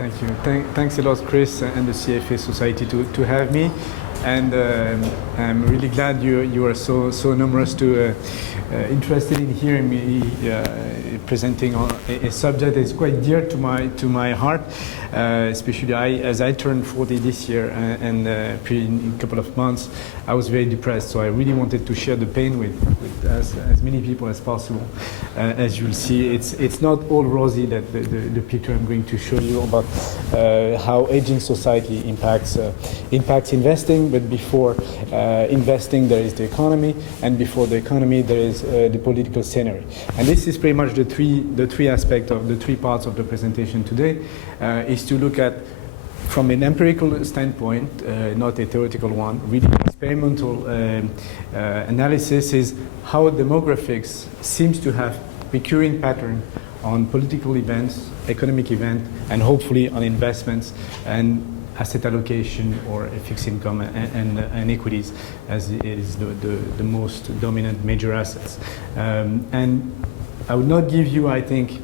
Thank you. Thanks a lot, Chris, and the CFA Society to have me. And I'm really glad you are so numerous to interested in hearing me presenting on a subject that is quite dear to my heart, especially as I turned 40 this year, and in a couple of months I was very depressed. So I really wanted to share the pain with as many people as possible. As you'll see, it's not all rosy, that the picture I'm going to show you about how aging society impacts investing. But before investing, there is the economy, and before the economy, there is the political scenery. And this is pretty much the three aspects of the three parts of the presentation today, is to look at, from an empirical standpoint, not a theoretical one, really experimental analysis, is how demographics seems to have recurring pattern on political events, economic events, and hopefully on investments and asset allocation or fixed income and equities, as is the most dominant major assets. And I would not give you, I think,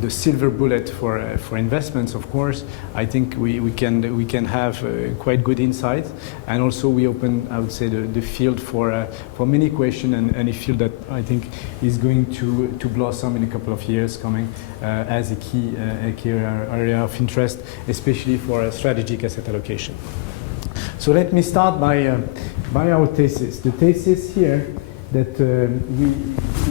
the silver bullet for investments. Of course, I think we can have quite good insights, and also we open, I would say, the field for many questions, and a field that I think is going to blossom in a couple of years coming as a key area of interest, especially for strategic asset allocation. So let me start by our thesis. The thesis here that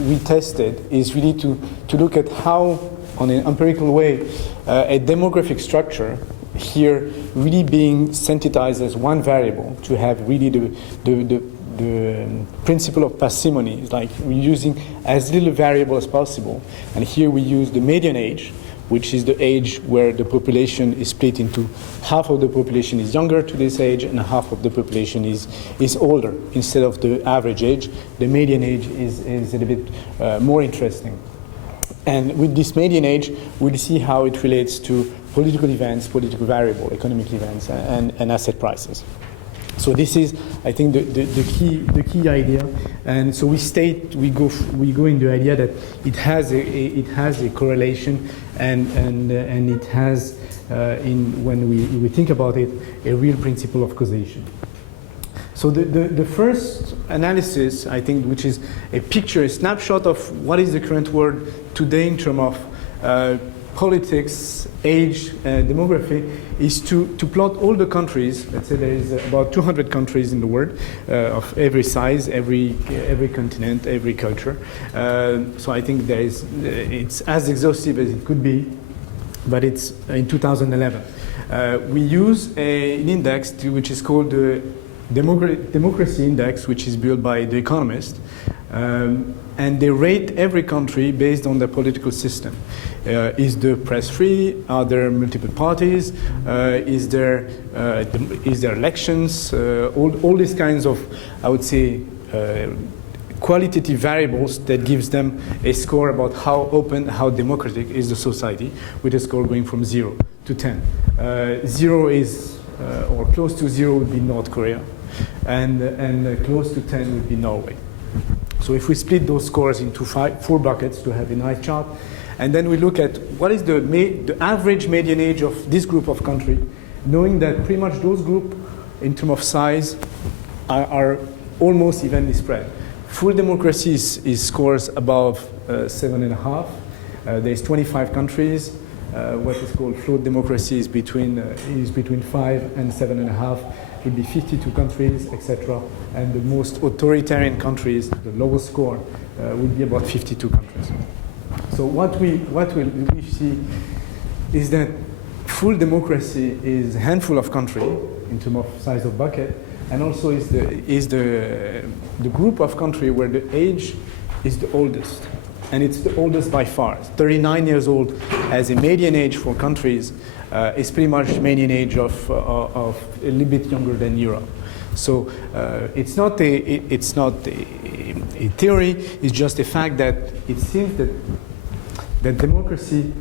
we tested is really to look at how, on an empirical way, a demographic structure here really being sensitized as one variable to have really the principle of parsimony. It's like we're using as little variable as possible. And here we use the median age, which is the age where the population is split into half of the population is younger to this age and half of the population is older. Instead of the average age, the median age is a little bit more interesting. And with this median age, we'll see how it relates to political events, political variable, economic events, and asset prices. So this is, I think, the key idea. And so we go in the idea that it has a correlation, and it has when we think about it, a real principle of causation. So the first analysis, I think, which is a picture, a snapshot of what is the current world today in terms of politics, age, demography, is to plot all the countries. Let's say there is about 200 countries in the world of every size, every continent, every culture. So I think it's as exhaustive as it could be, but it's in 2011. We use an index which is called the Democracy Index, which is built by The Economist, and they rate every country based on their political system. Is the press free? Are there multiple parties? Is there elections? All these kinds of, I would say, qualitative variables that gives them a score about how open, how democratic is the society, with a score going from 0 to 10. 0 is, or close to 0 would be North Korea, and close to 10 would be Norway. So if we split those scores into 4 buckets to have a nice chart, and then we look at what is the average median age of this group of countries, knowing that pretty much those groups, in terms of size, are almost evenly spread. Full democracy is scores above 7.5. There's 25 countries. What is called float democracy is between 5 and 7.5. It would be 52 countries, etc. And the most authoritarian countries, the lowest score, would be about 52 countries. So what we see is that full democracy is a handful of countries in terms of size of bucket, and also is the group of countries where the age is the oldest. And it's the oldest by far. 39 years old as a median age for countries is pretty much the median age of a little bit younger than Europe. So it's not a theory. It's just a fact that it seems that democracy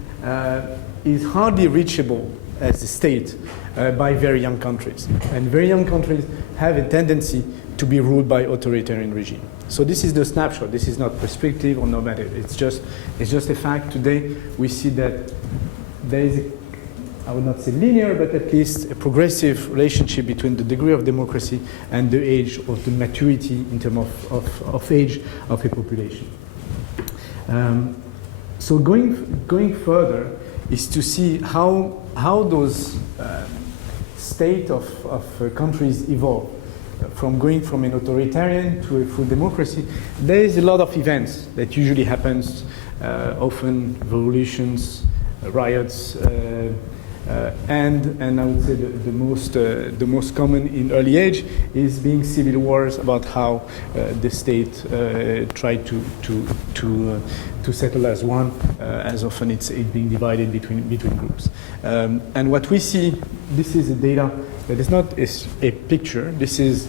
is hardly reachable as a state by very young countries. And very young countries have a tendency to be ruled by authoritarian regime. So this is the snapshot. This is not prescriptive or normative. It's just a fact. Today we see that there is I would not say linear, but at least a progressive relationship between the degree of democracy and the age of the maturity in terms of age of a population. So going further is to see how those state of countries evolve. From going from an authoritarian to a full democracy, there is a lot of events that usually happens, often revolutions, riots, and I would say the most common in early age is being civil wars about how the state tried to settle as one. As often it's being divided between groups. And what we see, this is a data that is not a picture. This is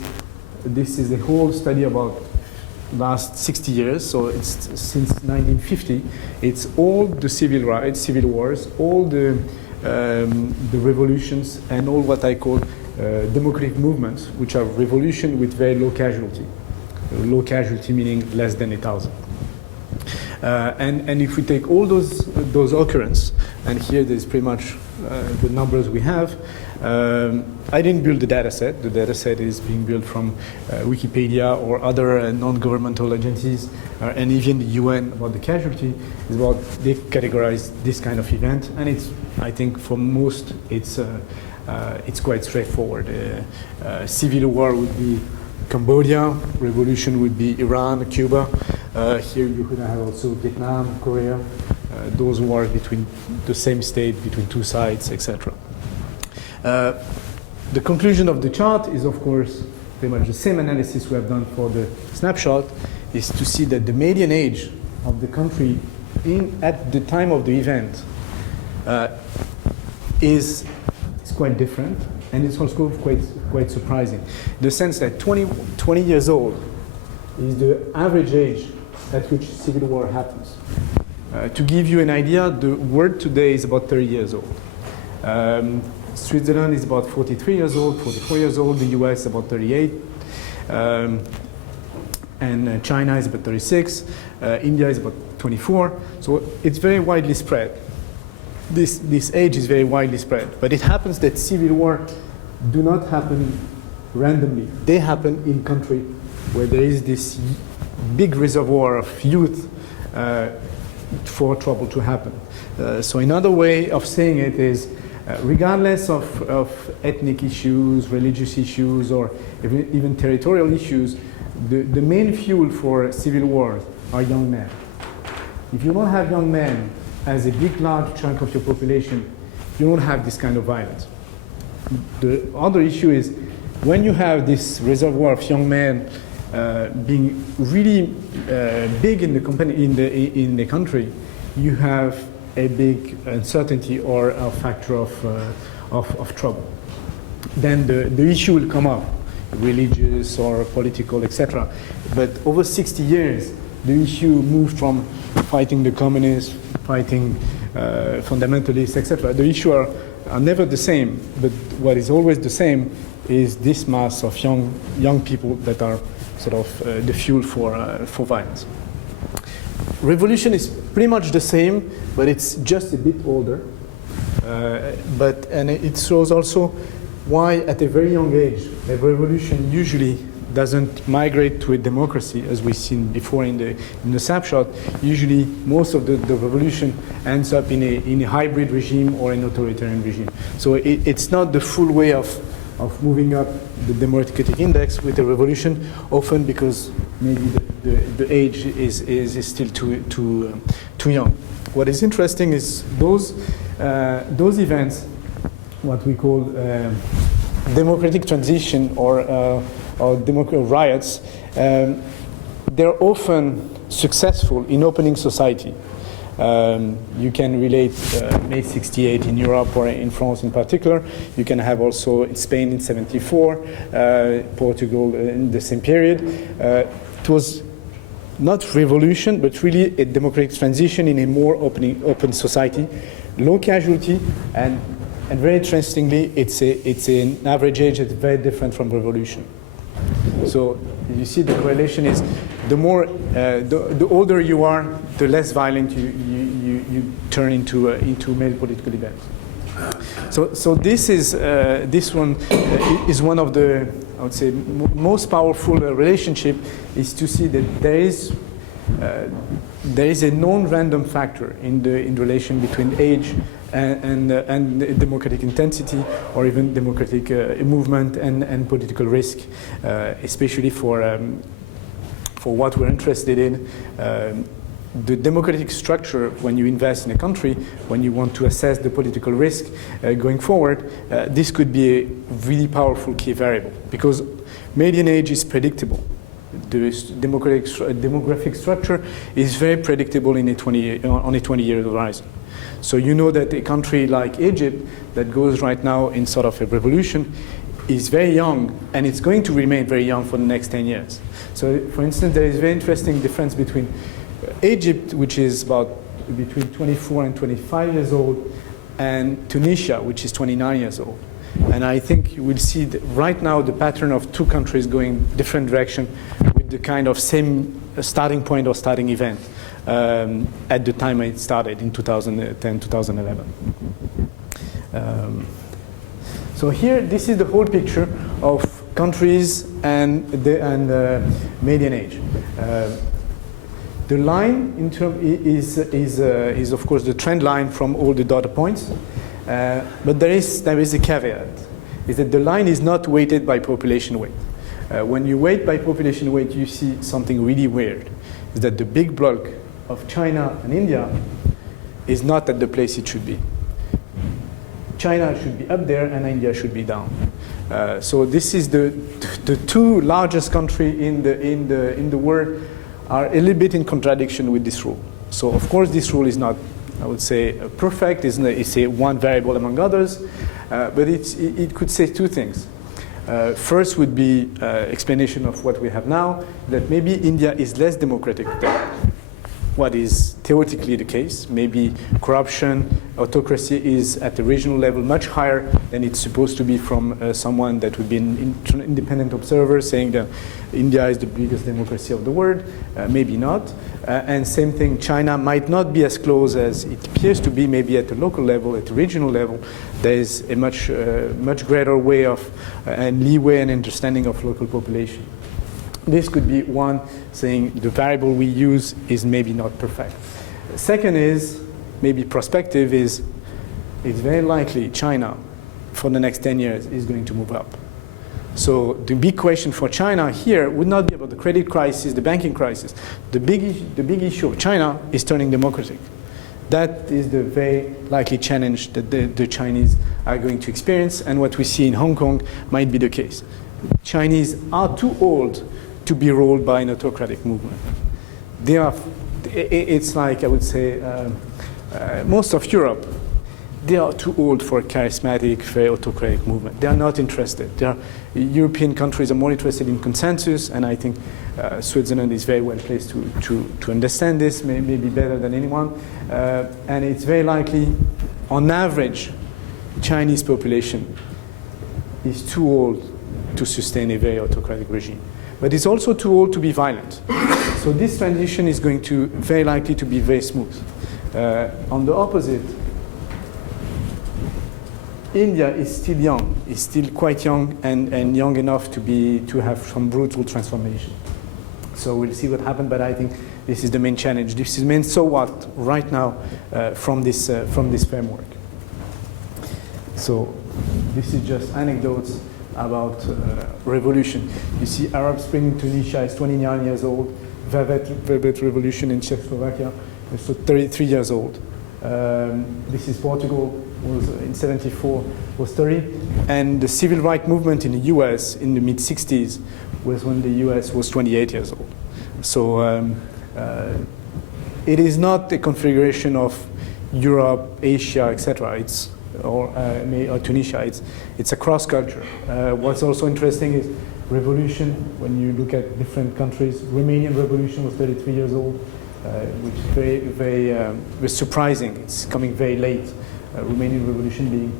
a whole study about last 60 years. So it's since 1950. It's all the civil rights, civil wars, all the revolutions, and all what I call democratic movements, which are revolution with very low casualty. Low casualty meaning less than 1,000. And if we take all those occurrences, and here there's pretty much the numbers we have. I didn't build the data set. The data set is being built from Wikipedia or other non-governmental agencies, and even the UN about the casualty is about they categorize this kind of event, and it's, I think for most it's quite straightforward. Civil war would be Cambodia, revolution would be Iran, Cuba. Here you could have also Vietnam, Korea. Those wars between the same state, between two sides, etc. The conclusion of the chart is, of course, pretty much the same analysis we have done for the snapshot, is to see that the median age of the country at the time of the event is quite different, and it's also quite surprising. The sense that 20 years old is the average age at which civil war happens. To give you an idea, the world today is about 30 years old. Switzerland is about 43 years old, 44 years old, the US about 38, and China is about 36, India is about 24, so it's very widely spread. This age is very widely spread, but it happens that civil war do not happen randomly. They happen in countries where there is this big reservoir of youth for trouble to happen. So another way of saying it is, regardless of ethnic issues, religious issues, or even territorial issues, the main fuel for civil wars are young men. If you don't have young men as a big, large chunk of your population, you don't have this kind of violence. The other issue is when you have this reservoir of young men being really big in the country, you have a big uncertainty or a factor of trouble. Then the issue will come up, religious or political, etc. But over 60 years, the issue moved from fighting the communists, fighting fundamentalists, etc. The issues are never the same, but what is always the same is this mass of young people that are sort of the fuel for violence. Revolution is pretty much the same, but it's just a bit older. And it shows also why, at a very young age, a revolution usually doesn't migrate to a democracy, as we've seen before in the snapshot. Usually, most of the revolution ends up in a hybrid regime or an authoritarian regime. So it's not the full way of moving up the democratic index with a revolution, often because maybe the age is still too young. What is interesting is those events, what we call democratic transition or democratic riots, they're often successful in opening society. You can relate May 68 in Europe or in France in particular. You can have also in Spain in 74, Portugal in the same period. It was not revolution, but really a democratic transition in a more open society, low casualty, and And very interestingly, it's an average age that's very different from revolution. So you see the correlation is the more, the older you are, the less violent you turn into male political events. So this is this one is one of the, I would say, most powerful relationship is to see that there is a non-random factor in the relation between age and democratic intensity, or even democratic movement and political risk, especially for what we're interested in. The democratic structure, when you invest in a country, when you want to assess the political risk going forward, this could be a really powerful key variable, because median age is predictable. The demographic structure is very predictable on a 20-year horizon. So you know that a country like Egypt that goes right now in sort of a revolution is very young, and it's going to remain very young for the next 10 years. So for instance, there is a very interesting difference between Egypt, which is about between 24 and 25 years old, and Tunisia, which is 29 years old. And I think you will see that right now the pattern of two countries going different direction with the kind of same starting point or starting event at the time it started in 2010, 2011. So here, this is the whole picture of countries and median age. The line in term is of course the trend line from all the data points, but there is a caveat, is that the line is not weighted by population weight. When you weight by population weight, you see something really weird, is that the big block of China and India is not at the place it should be. China should be up there and India should be down. So this is the two largest countries in the world are a little bit in contradiction with this rule. So of course this rule is not, I would say, perfect. It's a one variable among others, but it could say two things. First would be explanation of what we have now, that maybe India is less democratic than what is theoretically the case. Maybe corruption, autocracy is at the regional level much higher than it's supposed to be from someone that would be an independent observer saying that India is the biggest democracy of the world. Maybe not. And same thing, China might not be as close as it appears to be, maybe at the local level, at the regional level. There is a much greater way of and leeway and understanding of local population. This could be one saying the variable we use is maybe not perfect. Second is, maybe prospective, is it's very likely China for the next 10 years is going to move up. So the big question for China here would not be about the credit crisis, the banking crisis. The big issue of China is turning democratic. That is the very likely challenge that the Chinese are going to experience, and what we see in Hong Kong might be the case. Chinese are too old to be ruled by an autocratic movement. It's like, I would say, most of Europe, they are too old for a charismatic, very autocratic movement. They are not interested. European countries are more interested in consensus, and I think Switzerland is very well placed to understand this, maybe better than anyone. And it's very likely, on average, Chinese population is too old to sustain a very autocratic regime. But it's also too old to be violent. So this transition is going to very likely to be very smooth. On the opposite, India is still young, is still quite young and young enough to have some brutal transformation. So we'll see what happens, but I think this is the main challenge. This is the main so what right now from this framework. So this is just anecdotes about revolution. You see Arab Spring in Tunisia is 29 years old. Velvet Revolution in Czechoslovakia is 33 years old. This is Portugal, was in 74, was 30. And the civil rights movement in the US in the mid-60s was when the US was 28 years old. So it is not a configuration of Europe, Asia, etc. Or Tunisia, it's a cross culture. What's also interesting is revolution. When you look at different countries, Romanian revolution was 33 years old, which is very surprising. It's coming very late. Romanian revolution being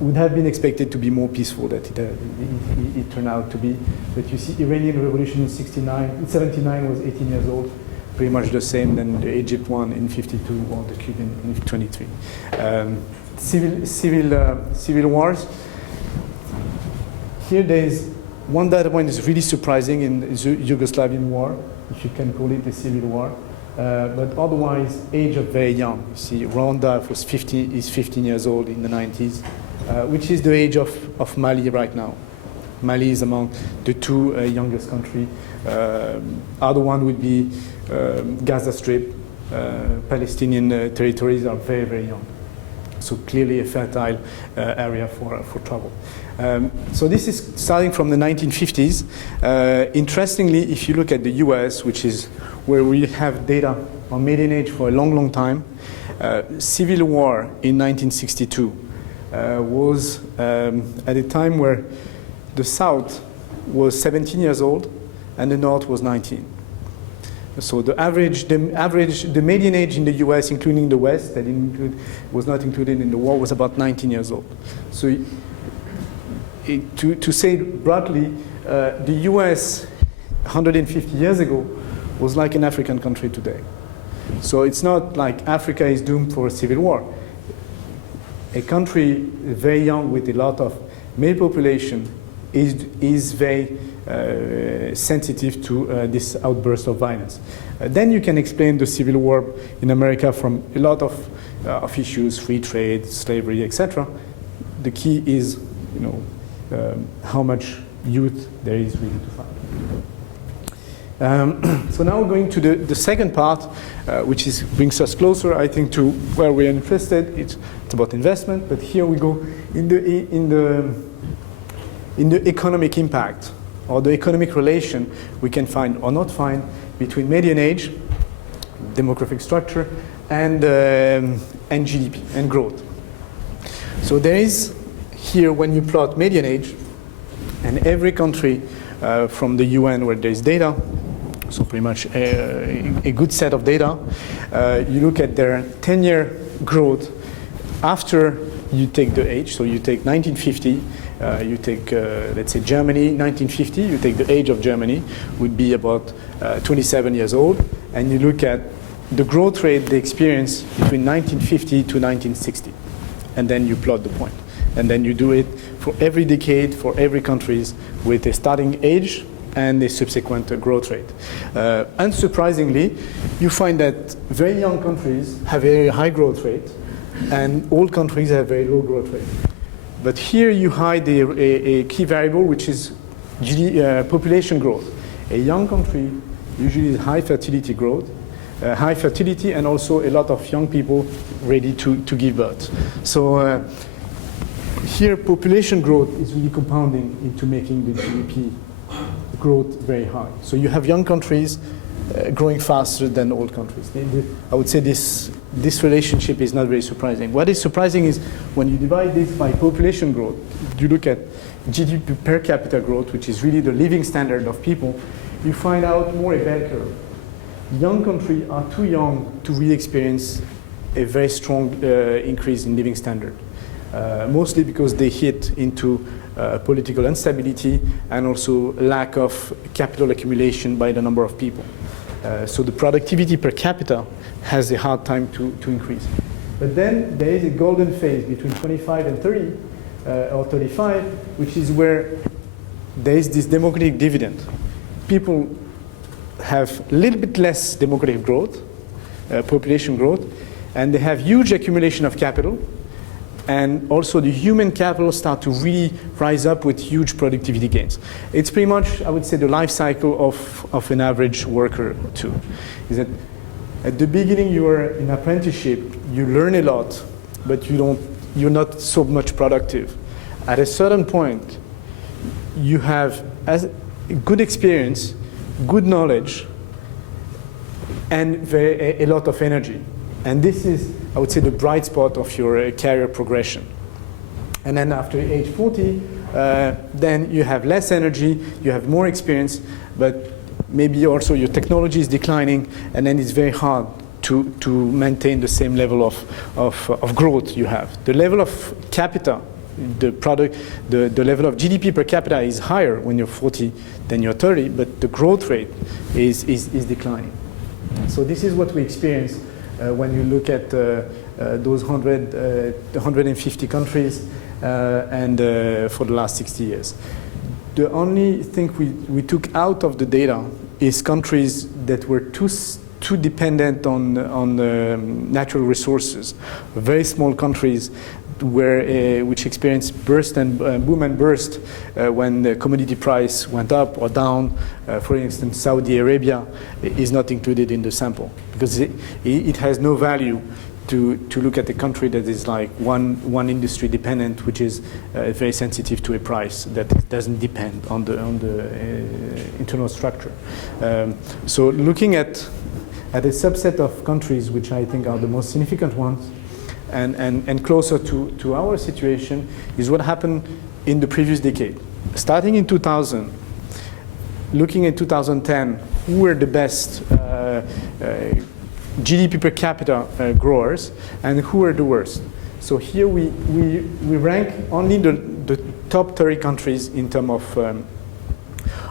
would have been expected to be more peaceful than it turned out to be. But you see, Iranian Revolution in 79 was 18 years old, pretty much the same than the Egypt one in 52 or the Cuban in 23. Civil wars. Here there is one data point is really surprising in the Yugoslavian war, if you can call it a civil war. But otherwise, age of very young. You see, Rwanda is 15 years old in the 90s, which is the age of Mali right now. Mali is among the two youngest countries. Other one would be Gaza Strip. Palestinian territories are very, very young. So clearly a fertile area for trouble. So this is starting from the 1950s. Interestingly, if you look at the US, which is where we have data on median age for a long, long time, civil war in 1962 was at a time where the South was 17 years old and the North was 19. So the median age in the US, including the West, that was not included in the war, was about 19 years old. So to say it broadly, the US 150 years ago was like an African country today. So it's not like Africa is doomed for a civil war. A country very young with a lot of male population is very sensitive to this outburst of violence. Then you can explain the civil war in America from a lot of issues, free trade, slavery, etc. The key is, how much youth there is really to find. So now we're going to the second part, which brings us closer, I think, to where we are interested. It's about investment, but here we go in the economic impact or the economic relation we can find or not find between median age, demographic structure, and GDP and growth. So there is here, when you plot median age, and every country from the UN where there is data, so pretty much a good set of data, you look at their 10-year growth after you take the age. So you take 1950, you take, let's say, Germany, 1950, you take the age of Germany, would be about 27 years old, and you look at the growth rate they experienced between 1950 to 1960, and then you plot the point. And then you do it for every decade, for every country, with a starting age and a subsequent growth rate. Unsurprisingly, you find that very young countries have a very high growth rate, and old countries have very low growth rate. But here you hide a key variable, which is population growth. A young country usually is high fertility growth, high fertility, and also a lot of young people ready to give birth. So here population growth is really compounding into making the GDP growth very high. So you have young countries growing faster than old countries. I would say this relationship is not very surprising. What is surprising is when you divide this by population growth, you look at GDP per capita growth, which is really the living standard of people, you find out more a bell curve. Young countries are too young to really experience a very strong increase in living standard. Mostly because they hit into political instability and also lack of capital accumulation by the number of people. So the productivity per capita has a hard time to increase. But then there is a golden phase between 25 and 30, or 35, which is where there is this demographic dividend. People have a little bit less demographic growth, population growth, and they have huge accumulation of capital. And also the human capital start to really rise up with huge productivity gains. It's pretty much, I would say, the life cycle of an average worker too. Is that at the beginning you are in apprenticeship, you learn a lot, but you're not so much productive. At a certain point, you have good experience, good knowledge, and a lot of energy. And this is, I would say, the bright spot of your career progression. And then after age 40, then you have less energy, you have more experience, but maybe also your technology is declining, and then it's very hard to maintain the same level of growth you have. The level of capita, the level of GDP per capita is higher when you're 40 than you're 30, but the growth rate is declining. So this is what we experience when you look at those 150 countries and for the last 60 years. The only thing we took out of the data is countries that were too dependent on natural resources. Very small countries which experienced boom and burst when the commodity price went up or down. For instance, Saudi Arabia is not included in the sample because it has no value to look at a country that is like one industry dependent, which is very sensitive to a price that doesn't depend on the internal structure. So looking at a subset of countries, which I think are the most significant ones, and closer to our situation, is what happened in the previous decade. Starting in 2000, looking at 2010, who were the best GDP per capita growers, and who are the worst. So here we rank only the top 30 countries in terms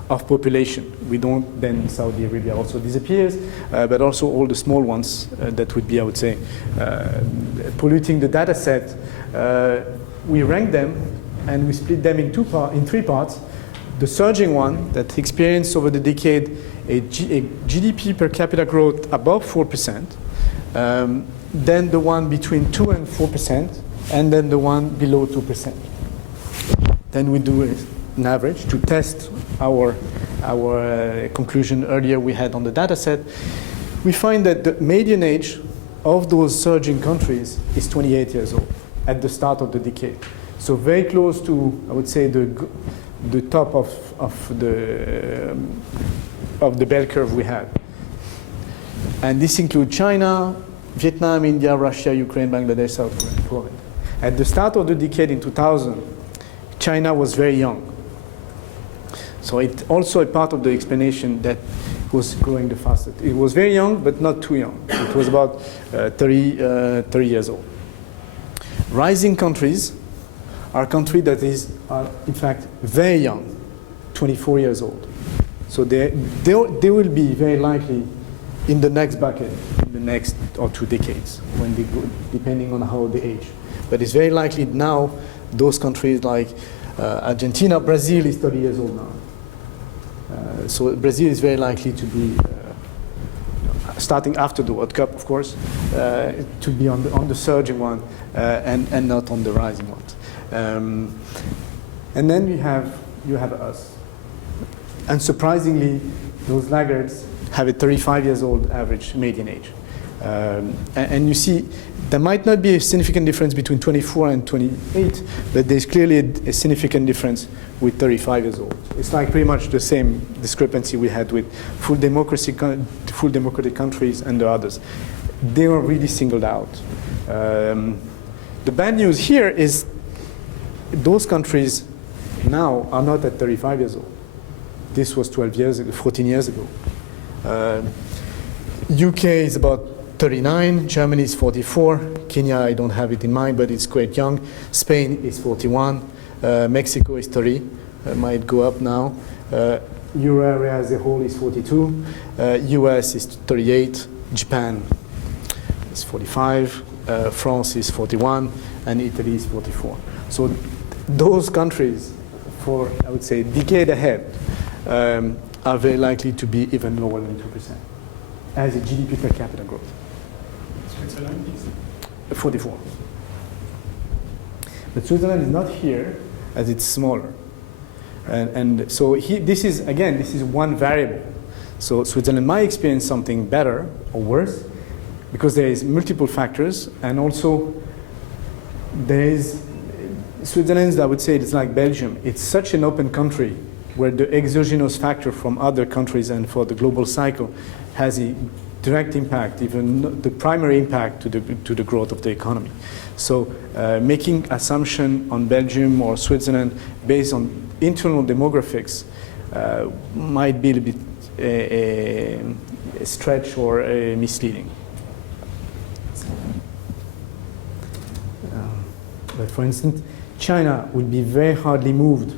of population. We don't, then Saudi Arabia also disappears, but also all the small ones that would be, I would say, polluting the data set. We rank them and we split them in three parts. The surging one that experienced over the decade a GDP per capita growth above 4%, then the one between 2 and 4%, and then the one below 2%. Then we do an average to test our conclusion earlier we had on the data set. We find that the median age of those surging countries is 28 years old at the start of the decade. So very close to, I would say, the top of the bell curve we had. And this includes China, Vietnam, India, Russia, Ukraine, Bangladesh, South Korea, and Poland. At the start of the decade in 2000, China was very young. So it's also a part of the explanation that was growing the fastest. It was very young, but not too young. It was about 30 years old. Rising countries are countries that are in fact very young, 24 years old. So they will be very likely in the next bucket in the next or 2 decades, when they go, depending on how they age. But it's very likely now those countries like Argentina, Brazil is 30 years old now. So Brazil is very likely to be, starting after the World Cup, of course, to be on the surging one and not on the rising one. And then you have us. And surprisingly, those laggards have a 35 years old average median age. And you see, there might not be a significant difference between 24 and 28, but there's clearly a significant difference with 35 years old. It's like pretty much the same discrepancy we had with full democratic countries and the others. They were really singled out. The bad news here is those countries now are not at 35 years old. This was 12 years ago, 14 years ago. UK is about 39, Germany is 44, Kenya, I don't have it in mind, but it's quite young. Spain is 41, Mexico is 30, might go up now. Euro area as a whole is 42, US is 38, Japan is 45, France is 41, and Italy is 44. So those countries, for, I would say, a decade ahead, are very likely to be even lower than 2% as a GDP per capita growth. Switzerland is 44. But Switzerland is not here as it's smaller. And so this is one variable. So Switzerland might experience something better or worse because there is multiple factors, and also there is Switzerland, I would say it's like Belgium. It's such an open country where the exogenous factor from other countries and for the global cycle has a direct impact, even the primary impact to the growth of the economy. So making assumption on Belgium or Switzerland based on internal demographics might be a little bit a stretch or misleading. But for instance, China will be very hardly moved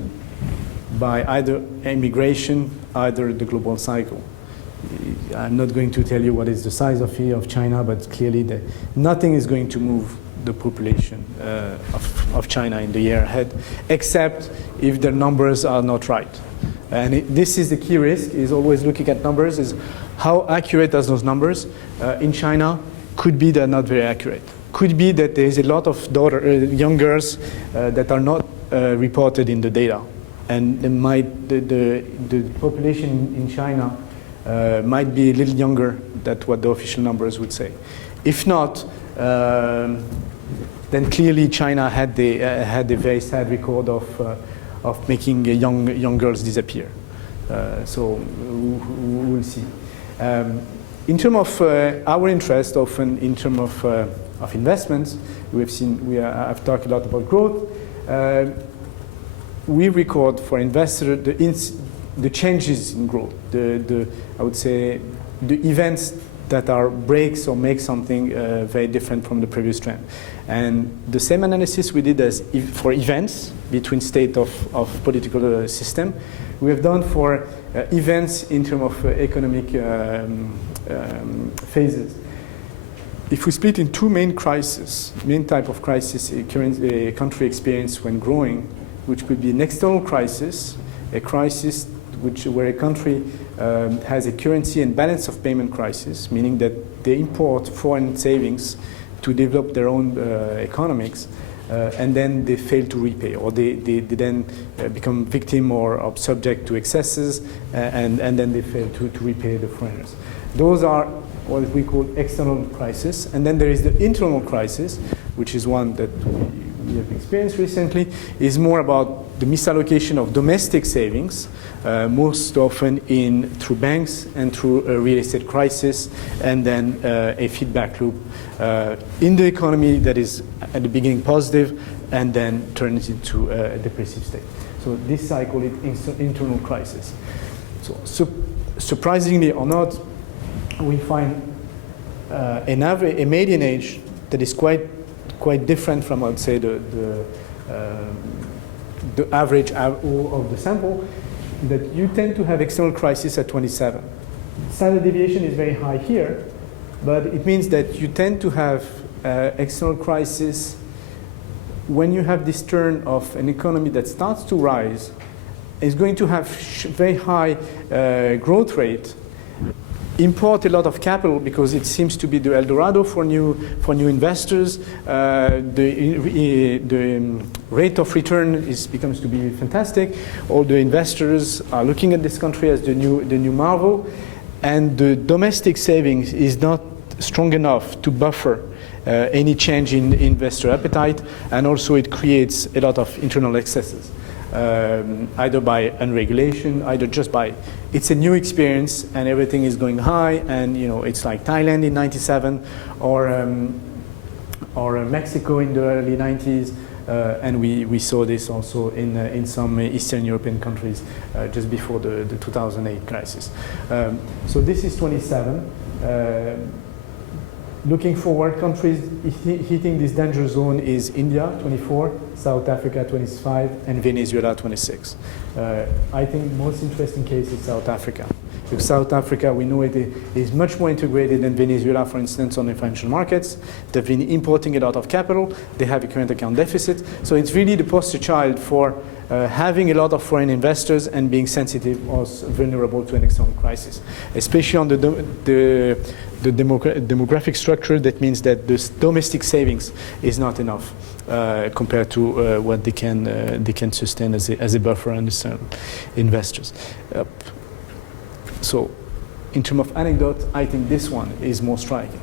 by either immigration, either the global cycle. I'm not going to tell you what is the size of China, but clearly nothing is going to move the population of China in the year ahead, except if their numbers are not right. And this is the key risk, is always looking at numbers, is how accurate are those numbers in China. Could be they're not very accurate. Could be that there is a lot of young girls that are not reported in the data. And the population in China might be a little younger than what the official numbers would say. If not, then clearly China had a very sad record of making young girls disappear. So we'll see. In terms of our interest, often in terms of investments, I've talked a lot about growth. We record for investors the changes in growth, I would say the events that are breaks or make something very different from the previous trend. And the same analysis we did as for events between state of political system, we have done for events in terms of economic phases. If we split in two main crises, main type of crisis a country experience when growing, which could be an external crisis, a crisis where a country has a currency and balance of payment crisis, meaning that they import foreign savings to develop their own economics, and then they fail to repay, or they then become victim or subject to excesses, and then they fail to repay the foreigners. Those are what we call external crisis. And then there is the internal crisis, which is one that we have experienced recently, is more about the misallocation of domestic savings, most often through banks and through a real estate crisis, and then a feedback loop in the economy that is at the beginning positive and then turns into a depressive state. So this I call it internal crisis. So surprisingly or not, we find a median age that is quite different from, I would say, the average of the sample, that you tend to have external crisis at 27. Standard deviation is very high here, but it means that you tend to have external crisis when you have this turn of an economy that starts to rise, is going to have very high growth rate, import a lot of capital because it seems to be the El Dorado for new investors. The rate of return becomes to be fantastic. All the investors are looking at this country as the new marvel, and the domestic savings is not strong enough to buffer any change in investor appetite, and also it creates a lot of internal excesses. Either by unregulation, either just by it's a new experience and everything is going high, and it's like Thailand in '97 or Mexico in the early '90s, and we saw this also in some Eastern European countries just before the 2008 crisis. So this is 27. Looking forward, countries hitting this danger zone is India, 24, South Africa, 25, and Venezuela, 26. I think most interesting case is South Africa. Because South Africa, we know it is much more integrated than Venezuela, for instance, on the financial markets. They've been importing a lot of capital. They have a current account deficit. So it's really the poster child for having a lot of foreign investors and being sensitive or vulnerable to an external crisis, especially on the demographic structure. That means that this domestic savings is not enough compared to what they can sustain as a buffer on external investors. So, in terms of anecdote, I think this one is more striking.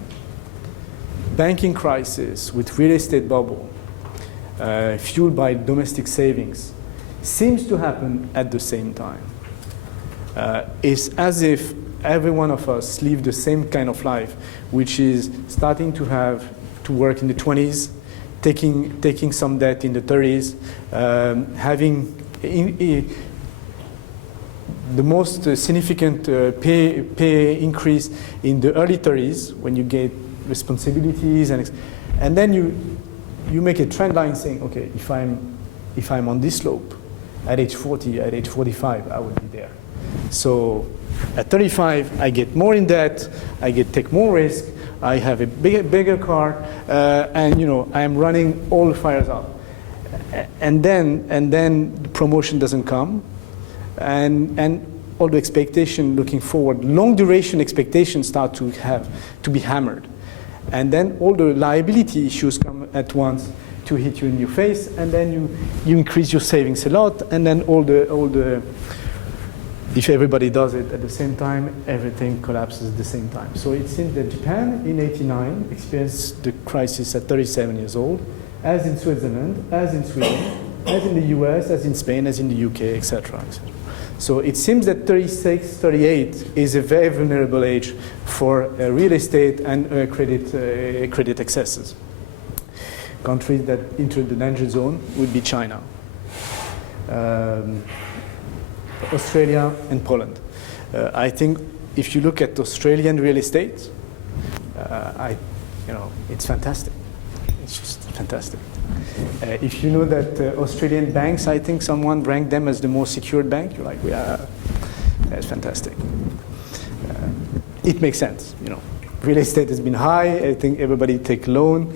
Banking crisis with real estate bubble, fueled by domestic savings, seems to happen at the same time. It's as if every one of us live the same kind of life, which is starting to work in the 20s, taking some debt in the 30s, having the most significant pay increase in the early 30s when you get responsibilities, and then you make a trend line saying, okay, if I'm on this slope, at age 40, at age 45, I would be there. So at 35, I get more in debt, take more risk, I have a bigger car, and I am running all the fires up. And then the promotion doesn't come, and all the expectation looking forward, long duration expectations start to be hammered. And then all the liability issues come at once to hit you in your face, and then you increase your savings a lot, and then all the if everybody does it at the same time, everything collapses at the same time. So it seems that Japan in '89 experienced the crisis at 37 years old, as in Switzerland, as in Sweden, as in the US, as in Spain, as in the UK, etc. So it seems that 36, 38 is a very vulnerable age for real estate and credit excesses. Countries that enter the danger zone would be China, Australia, and Poland. I think if you look at Australian real estate, it's fantastic. It's just fantastic. If you know that Australian banks, I think someone ranked them as the most secured bank, you're like, yeah, that's fantastic. It makes sense, Real estate has been high. I think everybody take loan.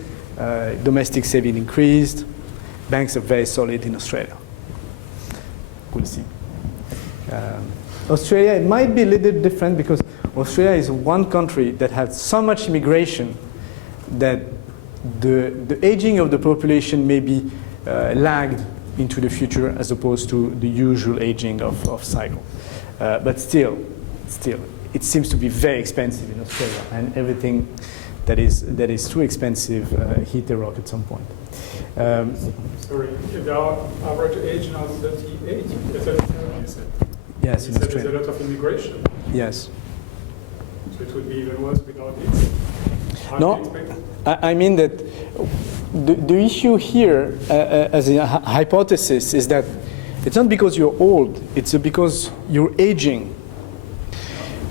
Domestic saving increased. Banks are very solid in Australia. We'll see. Australia, it might be a little bit different because Australia is one country that has so much immigration that the aging of the population may be lagged into the future as opposed to the usual aging of cycle. But still, it seems to be very expensive in Australia, and everything that is too expensive hit the rock at some point. Sorry, the average age now is 38, 37, you said. Yes, in Australia. There's a lot of immigration. Yes. So it would be even worse without it. No, I mean that the issue here as a hypothesis is that it's not because you're old, it's because you're aging.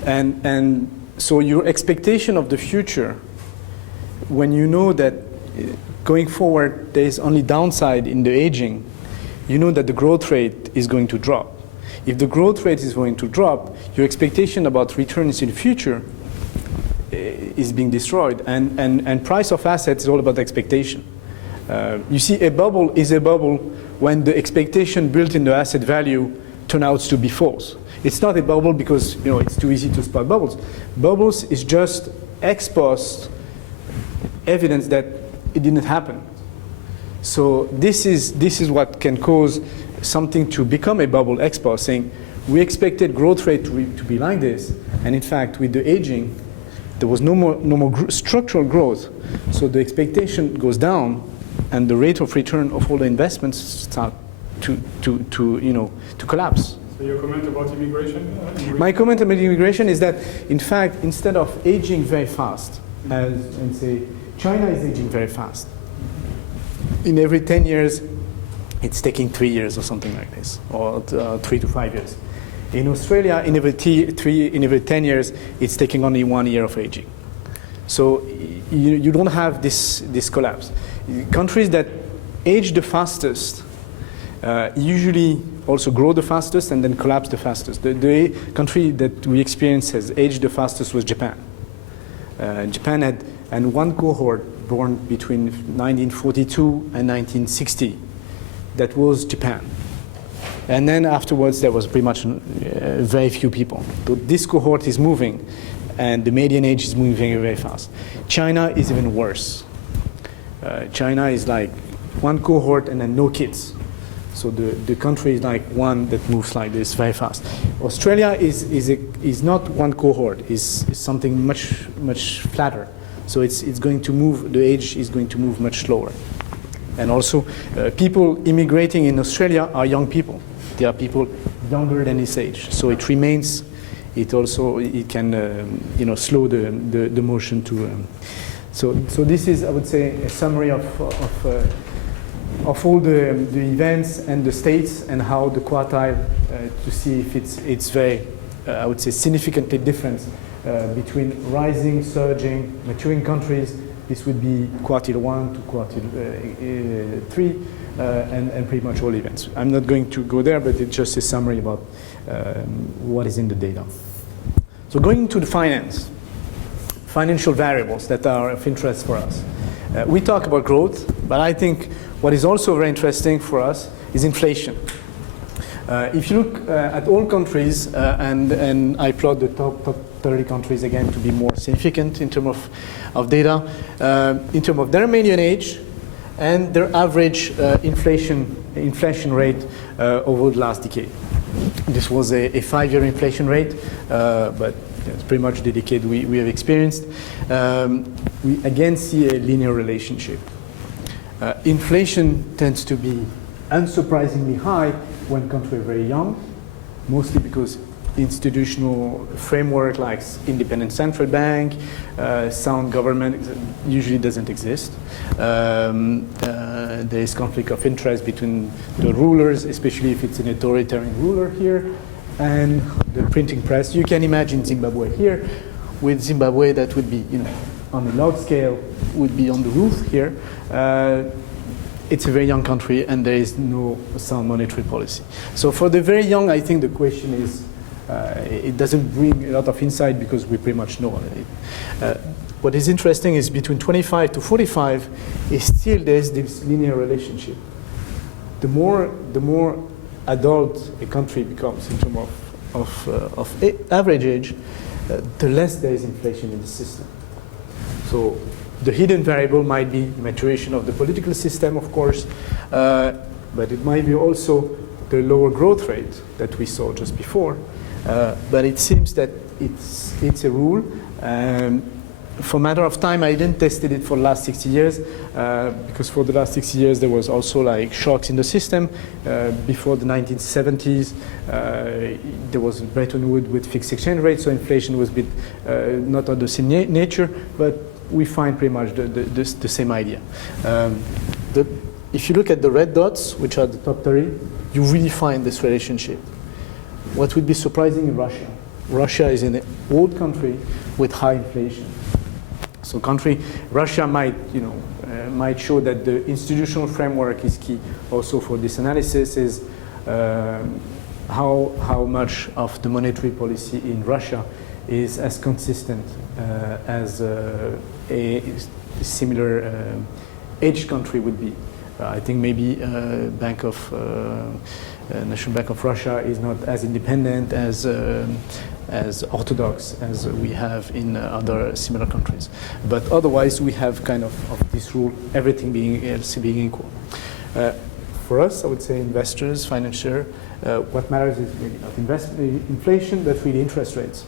And so your expectation of the future, when you know that going forward there is only downside in the aging, you know that the growth rate is going to drop. If the growth rate is going to drop, your expectation about returns in the future is being destroyed. And price of assets is all about expectation. You see, a bubble is a bubble when the expectation built in the asset value turns out to be false. It's not a bubble because it's too easy to spot bubbles. Bubbles is just ex post evidence that it didn't happen. So this is what can cause something to become a bubble ex post, saying we expected growth rate to be like this, and in fact with the aging there was no more structural growth, so the expectation goes down, and the rate of return of all the investments start to collapse. So your comment about immigration? My comment about immigration is that, in fact, instead of aging very fast, and say China is aging very fast, in every 10 years, it's taking 3 years or something like this, or 3 to 5 years. In Australia, in every 10 years, it's taking only 1 year of aging. So you don't have this collapse. Countries that age the fastest usually also grow the fastest and then collapse the fastest. The country that we experienced has aged the fastest was Japan. Japan had one cohort born between 1942 and 1960. That was Japan. And then afterwards, there was pretty much very few people. So this cohort is moving, and the median age is moving very, very fast. China is even worse. China is like one cohort and then no kids. So the country is like one that moves like this very fast. Australia is not one cohort, is something much flatter. So it's going to move, the age is going to move much slower. And also, people immigrating in Australia are young people. They are people younger than this age. So it remains, it can slow the motion to. So this is, I would say, a summary of all the events and the states and how the quartile to see if it's very, I would say, significantly different between rising, surging, maturing countries this would be quartile 1 to quartile 3, and pretty much all events. I'm not going to go there, but it's just a summary about what is in the data. So going to the financial variables that are of interest for us. We talk about growth, but I think what is also very interesting for us is inflation. If you look at all countries, and I plot the top 30 countries again to be more significant in terms of data, in terms of their median age and their average inflation rate over the last decade. This was a 5-year inflation rate, but it's pretty much the decade we have experienced. We again see a linear relationship. Inflation tends to be unsurprisingly high when countries are very young, mostly because institutional framework like independent central bank, sound government usually doesn't exist. There is conflict of interest between the rulers, especially if it's an authoritarian ruler here, and the printing press. You can imagine Zimbabwe here. With Zimbabwe, that would be, on a large scale, would be on the roof here. It's a very young country, and there is no sound monetary policy. So for the very young, I think the question is, it doesn't bring a lot of insight because we pretty much know it. What is interesting is between 25 to 45, there's this linear relationship. The more adult a country becomes in terms of average age, the less there is inflation in the system. So the hidden variable might be maturation of the political system, of course, but it might be also the lower growth rate that we saw just before. But it seems that it's a rule. For a matter of time, I didn't test it for the last 60 years, because for the last 60 years there was also like shocks in the system. Before the 1970s, there was Bretton Woods with fixed exchange rates, so inflation was a bit not of the same nature, but we find pretty much the same idea. If you look at the red dots, which are the top 30, you really find this relationship. What would be surprising in Russia? Russia is an old country with high inflation. So Russia might show that the institutional framework is key also for this analysis, is how much of the monetary policy in Russia is as consistent as a similar aged country would be. I think maybe National Bank of Russia is not as independent as orthodox as we have in other similar countries. But otherwise, we have kind of this rule, everything being equal. For us, I would say investors, financiers, what matters is really not inflation, but really interest rates.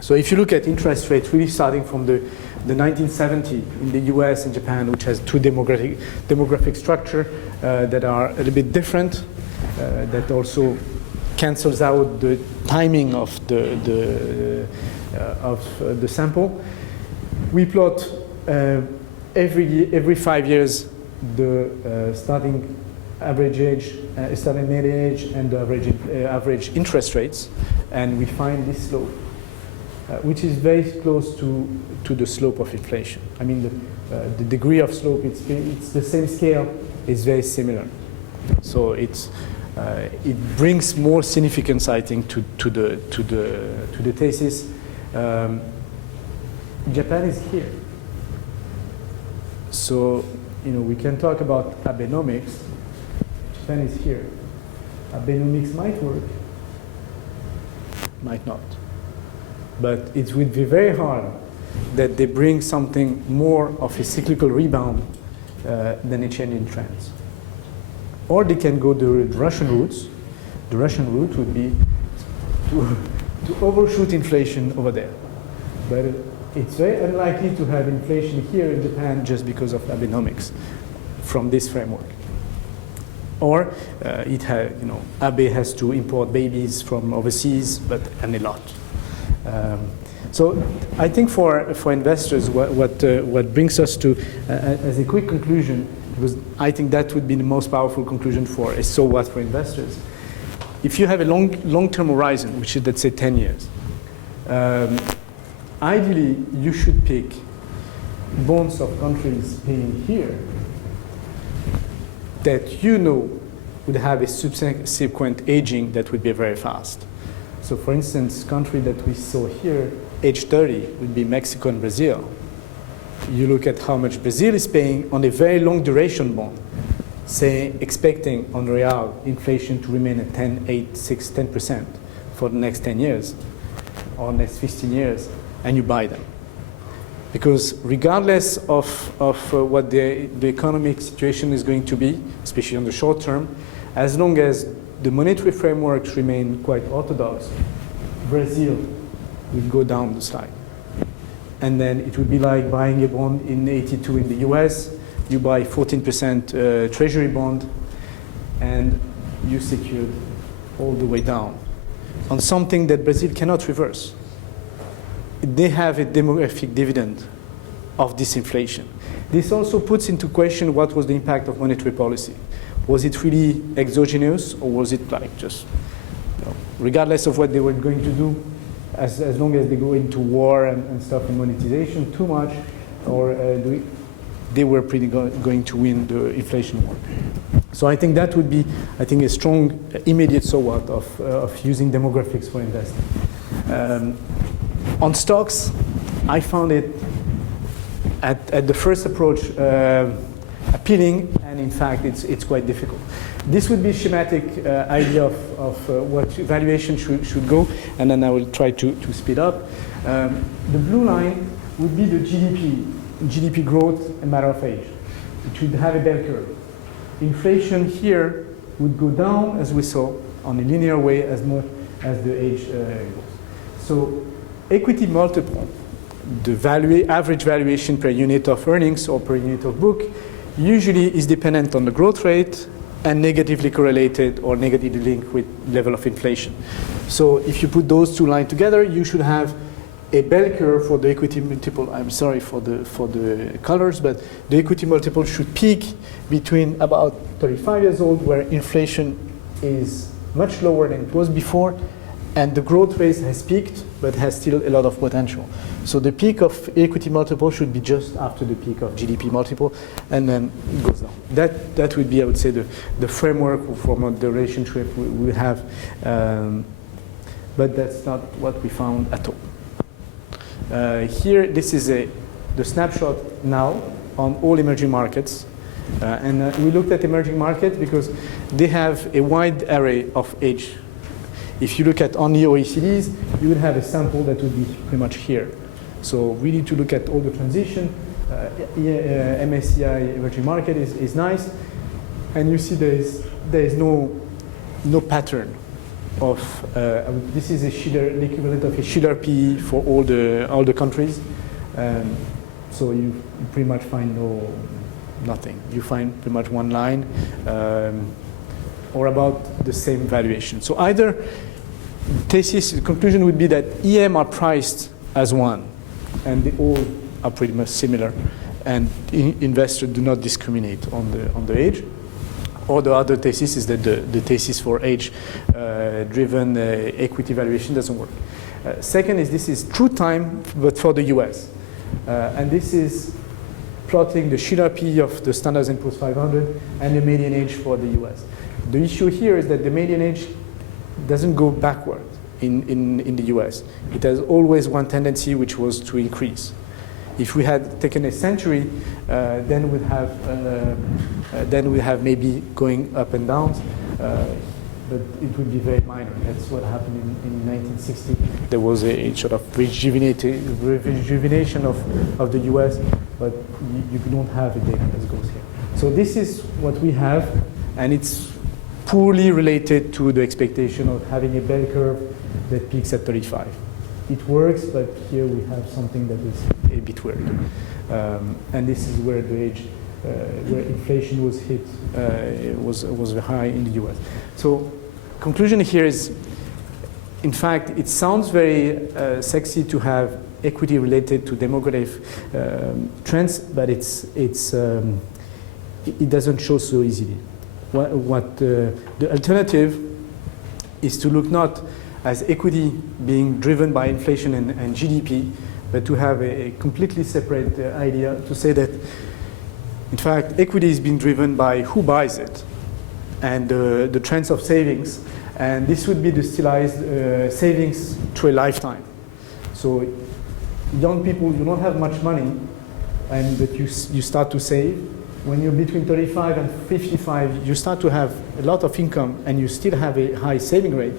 So if you look at interest rates, really starting from the 1970 in the US and Japan, which has two demographic structure that are a little bit different, that also cancels out the timing of the sample. We plot every 5 years the starting average age, starting net age, and the average interest rates, and we find this slope, which is very close to the slope of inflation. I mean, the degree of slope, it's the same scale, it's very similar. So it brings more significance, I think, to the thesis. Japan is here. So, we can talk about Abenomics. Japan is here. Abenomics might work, might not. But it would be very hard that they bring something more of a cyclical rebound than a change in trends. Or they can go the Russian routes. The Russian route would be to overshoot inflation over there. But it's very unlikely to have inflation here in Japan just because of Abenomics from this framework. Or Abe has to import babies from overseas, and a lot. So I think for investors, what brings us to, as a quick conclusion, because I think that would be the most powerful conclusion for a so what for investors. If you have a long-term horizon, which is, let's say, 10 years, ideally you should pick bonds of countries paying here that you know would have a subsequent aging that would be very fast. So for instance, country that we saw here, age 30, would be Mexico and Brazil. You look at how much Brazil is paying on a very long duration bond, say expecting on real inflation to remain at 10, 8, 6, 10% for the next 10 years or next 15 years, and you buy them. Because regardless of what the economic situation is going to be, especially on the short term, as long as the monetary frameworks remain quite orthodox, Brazil will go down the slide. And then it would be like buying a bond in 82 in the US. You buy 14% treasury bond, and you secured all the way down on something that Brazil cannot reverse. They have a demographic dividend of disinflation. This also puts into question what was the impact of monetary policy. Was it really exogenous, or was it like just, regardless of what they were going to do, as long as they go into war and stuff and monetization too much, or they were pretty going to win the inflation war. So I think that would be, a strong immediate so what of using demographics for investing. On stocks, I found it at the first approach appealing, and in fact it's quite difficult. This would be a schematic idea of what valuation should go, and then I will try to speed up. The blue line would be the GDP growth a matter of age. It should have a bell curve. Inflation here would go down, as we saw, on a linear way as much as the age goes. So equity multiple, the average valuation per unit of earnings or per unit of book, usually is dependent on the growth rate and negatively correlated or negatively linked with level of inflation. So if you put those two lines together, you should have a bell curve for the equity multiple. I'm sorry for the colors, but the equity multiple should peak between about 35 years old, where inflation is much lower than it was before, and the growth rate has peaked, but has still a lot of potential. So the peak of equity multiple should be just after the peak of GDP multiple, and then it goes down. That would be, I would say, the framework for the relationship we have, but that's not what we found at all. Here, this is the snapshot now on all emerging markets. And we looked at emerging markets because they have a wide array of age. If you look at only OECDs, you would have a sample that would be pretty much here. So we need to look at all the transition. MSCI emerging market is nice. And you see there is no pattern of, this is the equivalent of a Schiller PE for all the countries. So you pretty much find nothing. You find pretty much one line or about the same valuation. So either the conclusion would be that EM are priced as one, and they all are pretty much similar, and investors do not discriminate on the age. Or the other thesis is that the thesis for age-driven equity valuation doesn't work. Second is this is true time, but for the US. And this is plotting the Schiller PE of the Standard & Poor's 500 and the median age for the US. The issue here is that the median age doesn't go backward in the US. It has always one tendency, which was to increase. If we had taken a century, then we have maybe going up and down, but it would be very minor. That's what happened in 1960. There was a sort of rejuvenation of the US, but you don't have a data that goes here. So this is what we have, and it's poorly related to the expectation of having a bell curve that peaks at 35. It works, but here we have something that is a bit weird. And this is where the age, where inflation was hit, was very high in the US. So conclusion here is, in fact, it sounds very sexy to have equity related to demographic trends, but it doesn't show so easily. The alternative is to look not as equity being driven by inflation and GDP, but to have a completely separate idea to say that, in fact, equity is being driven by who buys it and the trends of savings. And this would be the stylized savings through a lifetime. So young people, you don't have much money, but you start to save. When you're between 35 and 55, you start to have a lot of income and you still have a high saving rate.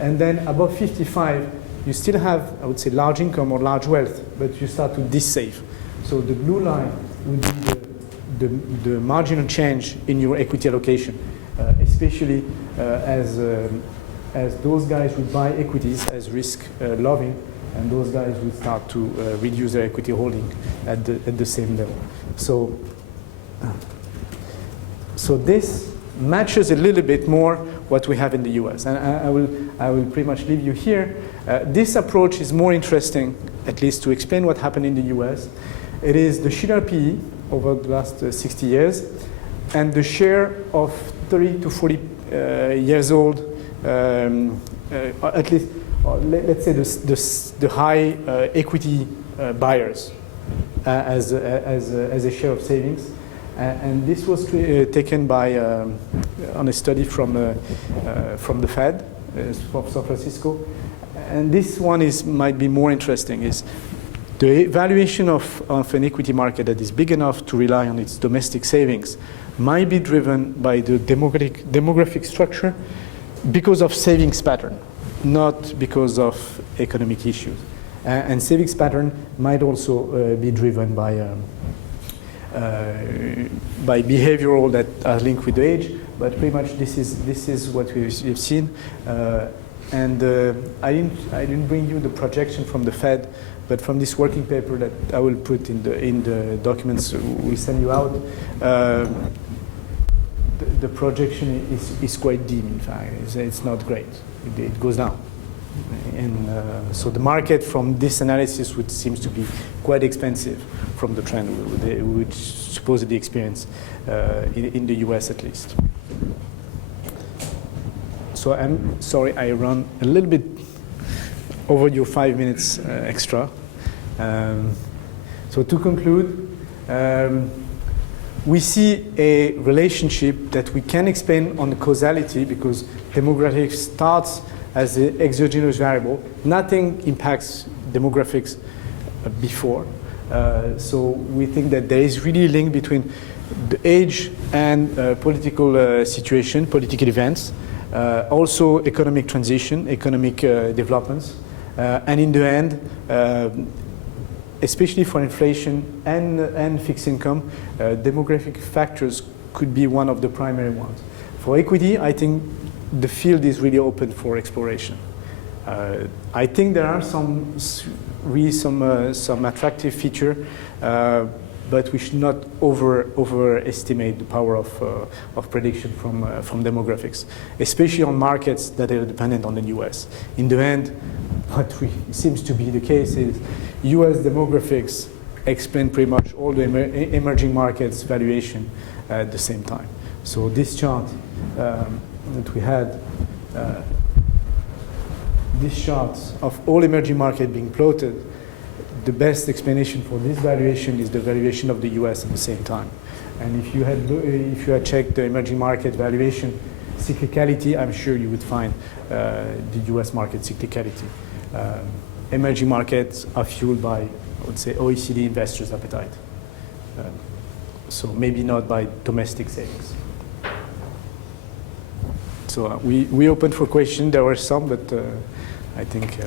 And then above 55, you still have, I would say, large income or large wealth, but you start to dissave. So the blue line would be the marginal change in your equity allocation, especially as those guys would buy equities as risk loving, and those guys would start to reduce their equity holding at the same level. So this matches a little bit more what we have in the US. And I will pretty much leave you here. This approach is more interesting, at least to explain what happened in the US. It is the Schiller PE over the last 60 years, and the share of 30 to 40 years old, at least, let's say the high equity buyers as a share of savings. And this was taken by on a study from the Fed from San Francisco. And this one might be more interesting, is the valuation of an equity market that is big enough to rely on its domestic savings might be driven by the demographic structure because of savings pattern, not because of economic issues. And savings pattern might also be driven by behavioral that are linked with age, but pretty much this is what we've seen. And I didn't bring you the projection from the Fed, but from this working paper that I will put in the documents we'll send you out, the projection is quite dim. In fact, it's not great. It goes down. And so the market from this analysis seems to be quite expensive from the trend we would supposedly experience in the US at least. So I'm sorry I run a little bit over your 5 minutes extra. So to conclude, we see a relationship that we can explain on the causality because demographics starts as an exogenous variable. Nothing impacts demographics before. So we think that there is really a link between the age and political situation, political events, also economic transition, economic developments, and in the end, especially for inflation and fixed income, demographic factors could be one of the primary ones. For equity, I think the field is really open for exploration. I think there are some attractive feature, but we should not overestimate the power of prediction from demographics, especially on markets that are dependent on the US. In the end, what seems to be the case is US demographics explain pretty much all the emerging markets valuation at the same time. So this chart that we had, these charts of all emerging markets being plotted, the best explanation for this valuation is the valuation of the US at the same time. And if you had checked the emerging market valuation cyclicality, I'm sure you would find the US market cyclicality. Emerging markets are fueled by, I would say, OECD investors' appetite. So maybe not by domestic savings. So we opened for questions. There were some, but I think.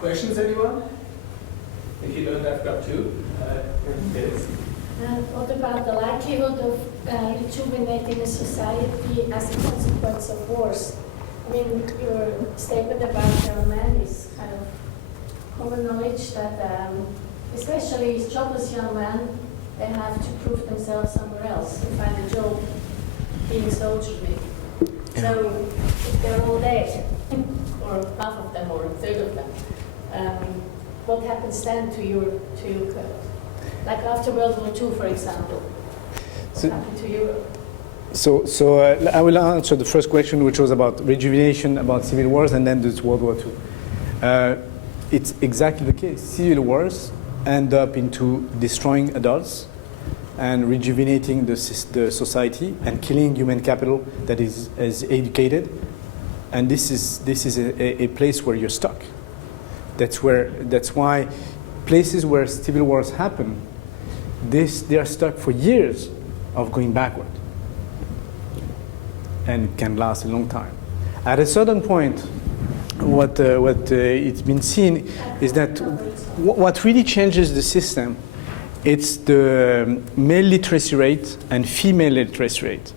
Questions, anyone? If you don't, I've got two. Yes. What about the likelihood of rejuvenating a society as a consequence of wars? I mean, your statement about young men is kind of common knowledge that, especially jobless young men, they have to prove themselves somewhere else to find a job being soldiered with. So if they're all dead, or half of them, or a third of them, what happens then to your like after World War II, for example? What happened to Europe? I will answer the first question, which was about rejuvenation, about civil wars, and then there's World War II. It's exactly the case. Civil wars end up into destroying adults and rejuvenating the society and killing human capital that is educated. And this is a place where you're stuck. That's why places where civil wars happen, they are stuck for years of going backward, and it can last a long time. At a certain point, what it's been seen is that what really changes the system, it's the male literacy rate and female literacy rate.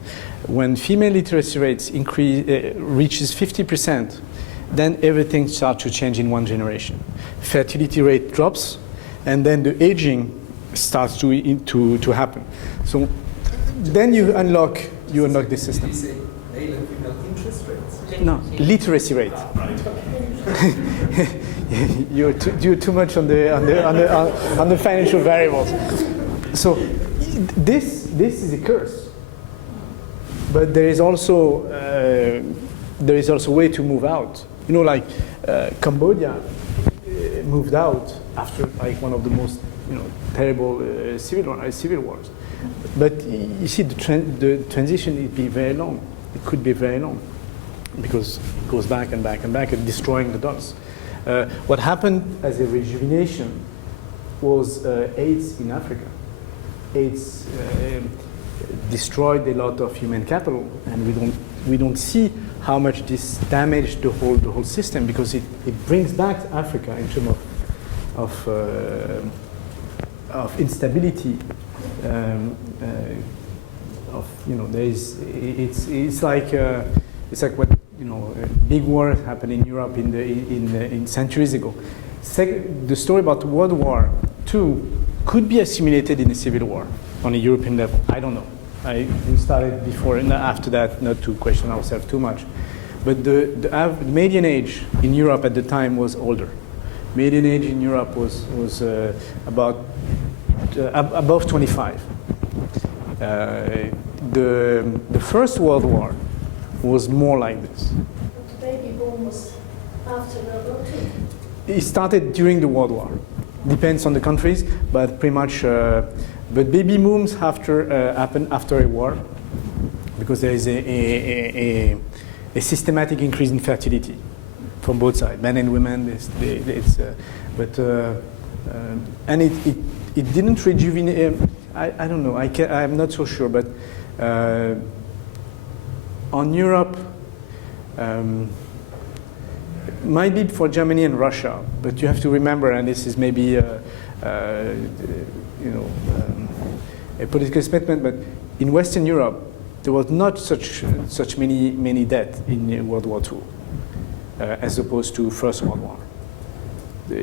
When female literacy rates reaches 50%, then everything starts to change in one generation. Fertility rate drops, and then the aging starts to happen. So then you unlock the system. Did you say male and female interest rates? No, literacy rate. You're too much on the financial variables. So this is a curse. But there is also a way to move out. Like Cambodia moved out after like one of the most terrible civil wars. But you see, the transition would be very long. It could be very long because it goes back and back and back and destroying the adults. What happened as a rejuvenation was AIDS in Africa. AIDS destroyed a lot of human capital, and we don't see how much this damaged the whole system, because it brings back Africa in terms of instability. It's like what a big war happened in Europe in centuries ago. The story about World War II could be assimilated in a civil war on a European level. I don't know. We started before and after that, not to question ourselves too much. But the median age in Europe at the time was older. Median age in Europe was about above 25. The First World War was more like this. The baby boom was after World War II. It started during the World War. Depends on the countries, but pretty much. But baby booms happen after a war, because there is a systematic increase in fertility from both sides, men and women. And it didn't rejuvenate. I don't know. I'm not so sure, but on Europe, might be for Germany and Russia, but you have to remember, and this is maybe a political statement, but in Western Europe, there was not such many deaths in World War II as opposed to First World War,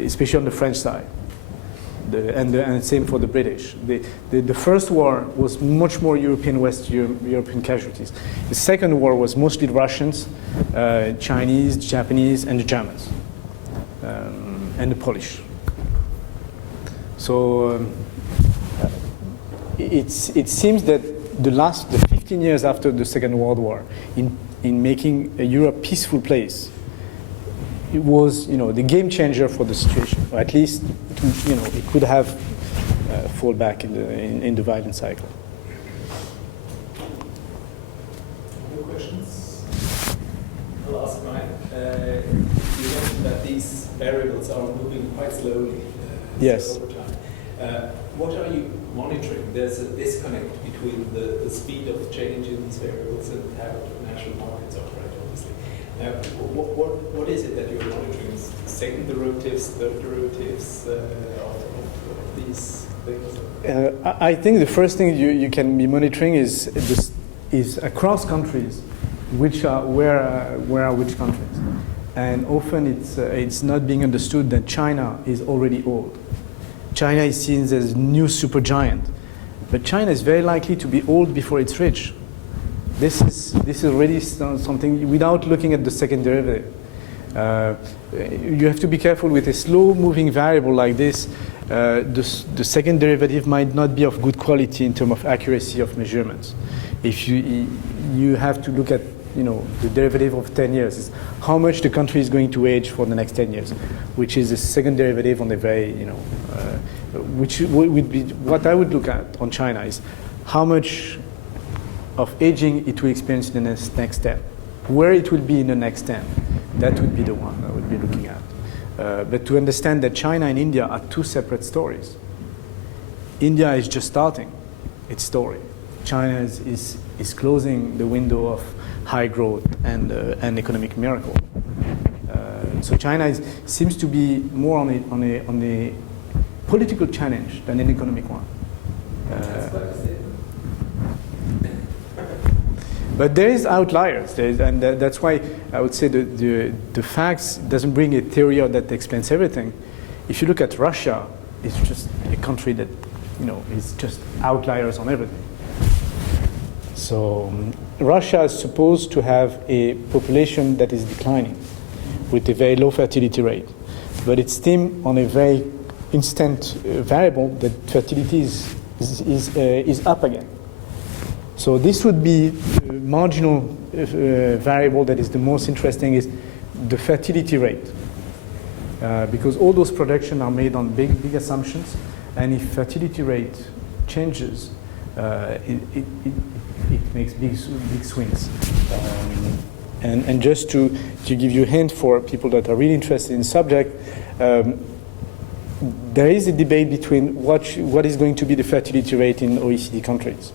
especially on the French side, and same for the British. The First War was much more European casualties. The Second War was mostly Russians, Chinese, Japanese, and the Germans, and the Polish. So it seems that the 15 years after the Second World War, in making Europe a peaceful place, it was the game changer for the situation, or at least it could have fall back in the violent cycle. More questions? I'll ask mine. You mentioned that these variables are moving quite slowly. Yes. Over time. What are you monitoring? There's a disconnect between the speed of change in these variables and how national markets operate, obviously. What is it that you're monitoring? Second derivatives, third derivatives of these things? I think the first thing you can be monitoring is across countries, where are which countries, and often it's not being understood that China is already old. China is seen as new supergiant, but China is very likely to be old before it's rich. This is already something without looking at the second derivative. You have to be careful with a slow-moving variable like this. The second derivative might not be of good quality in terms of accuracy of measurements. If you have to look at the derivative of 10 years, is how much the country is going to age for the next 10 years, which is the second derivative on the very, which would be what I would look at on China is how much of aging it will experience in the next 10. Where it will be in the next 10, that would be the one I would be looking at. But to understand that China and India are two separate stories. India is just starting its story. China is closing the window of high growth and economic miracle. So China seems to be more on a political challenge than an economic one. But there is outliers, and that's why I would say the facts doesn't bring a theory that explains everything. If you look at Russia, it's just a country that is just outliers on everything. So Russia is supposed to have a population that is declining with a very low fertility rate, but it's still on a very instant variable that fertility is up again. So this would be the marginal variable that is the most interesting is the fertility rate, because all those projections are made on big assumptions, and if fertility rate changes, it makes big swings. And just to give you a hint for people that are really interested in the subject, there is a debate between what is going to be the fertility rate in OECD countries.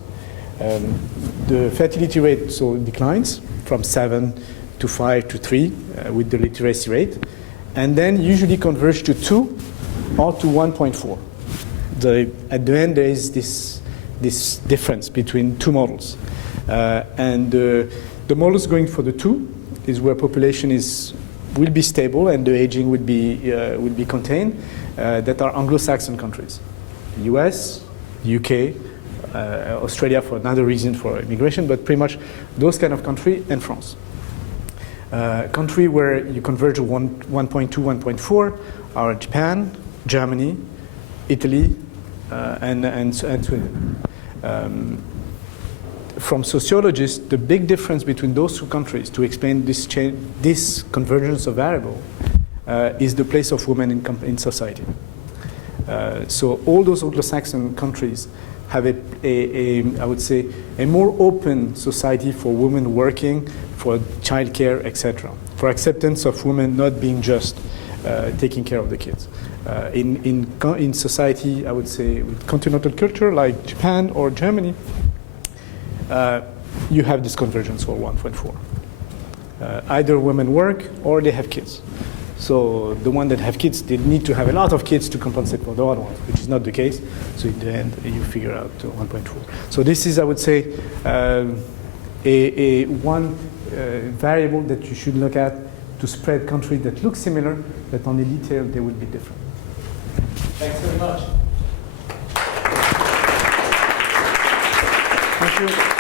The fertility rate declines from 7 to 5 to 3 with the literacy rate, and then usually converge to 2 or to 1.4. At the end, there is this difference between two models, and the models going for the 2 is where population will be stable and the aging will be contained. That are Anglo-Saxon countries, US, UK. Australia for another reason for immigration, but pretty much those kind of country, and France. Country where you converge to 1.2, 1.4 are Japan, Germany, Italy, and Sweden. From sociologists, the big difference between those two countries to explain this convergence of variable is the place of women in society. So all those Anglo-Saxon countries have I would say, a more open society for women working, for childcare, etc. For acceptance of women not being just taking care of the kids. In society, I would say, with continental culture like Japan or Germany, you have this convergence for 1.4. Either women work or they have kids. So the one that have kids, they need to have a lot of kids to compensate for the other ones, which is not the case. So in the end, you figure out 1.4. So this is, I would say, one variable that you should look at to spread countries that look similar, but on the detail they will be different. Thanks very much. Thank you.